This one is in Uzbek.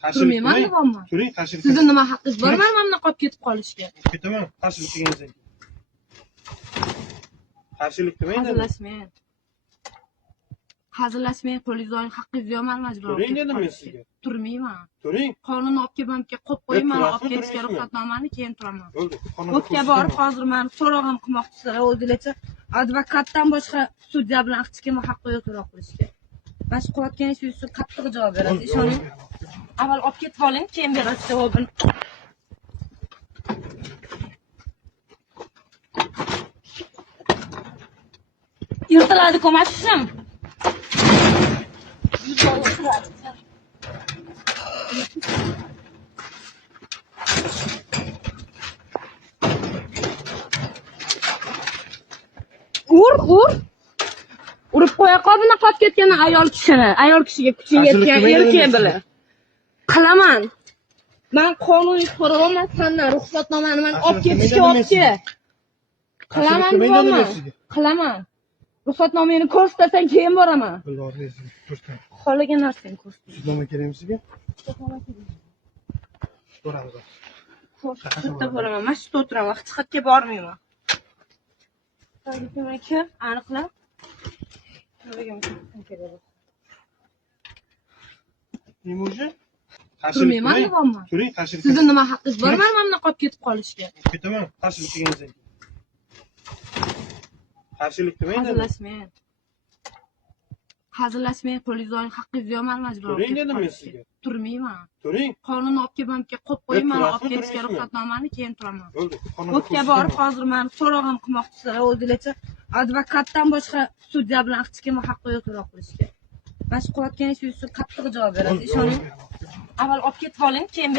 Turmayman deyapman. Turing, qarshilik. Sizning nima haqqingiz bor mana bunaqa qolib ketib qolishga? Ketaman, qarshilik deganingiz. Qarshilik demang. Hazillashmang, qo'lingizni oling, haqqingizni yo'q mana majbur. Turing dedim men sizga. Turmayman. Turing. Qonunni olib kelmamga qo'yib qo'ying, mana olib kelishga ruxsatnomani keyin turaman. Bo'ldi. O'tga borib hozir meni so'rog'im qilmoqchisizlar, o'zingizcha advokatdan boshqa sudya bilan hech kimga haqqi yo'q so'roq qilishga. Mana shu qilayotgan ishingiz uchun qattiq javob berasiz, ishoning. Avval olib ketib oling, keyin berasiz javobini. Yirtiladi ko'mashishim. Ur. Urib qo'ya qol bunaqa qolib ketgan ayol kishiga kuching yetgan erkak bilan. Qilaman. Men qonuniy so'rayman sendan ruxsatnomani men olib ketishga olib kel. Qilaman deyapman. Qilaman. Ruxsatnomani ko'rsatsang keyin boraman. Xohlagan narsani ko'rsat. Sudlama kerakmi sizga? Boramiz. Sudda boraman. Mana shu yerda o'tiraman. Hech qayerga bormayman. Kim aniqlab. Nima o'zi? Turmayman deyapman. Turing, qarshilik. Sizning nima haqqingiz bor mana bunaqa qolib ketib qolishga? Ketaman, qarshilik deganingiz. Qarshilik demang. Hazillashmang, qo'lingizni oling, haqqingizni yo'q mana majbur. Turing dedim men sizga. Turmayman. Turing. Qonunni olib kelmamga qo'yib qo'ying, mana olib kelishga ruxsatnomani keyin turaman. Bo'ldi. O'tga borib hozir meni so'rog'im qilmoqchisizlar, o'zingizcha advokatdan boshqa sudya bilan hech kimga haqqi yo'q so'roq qilishga. Mana shu qilayotgan ishingiz uchun qattiq javob berasiz, ishoning. Avval olib ketib oling, keyin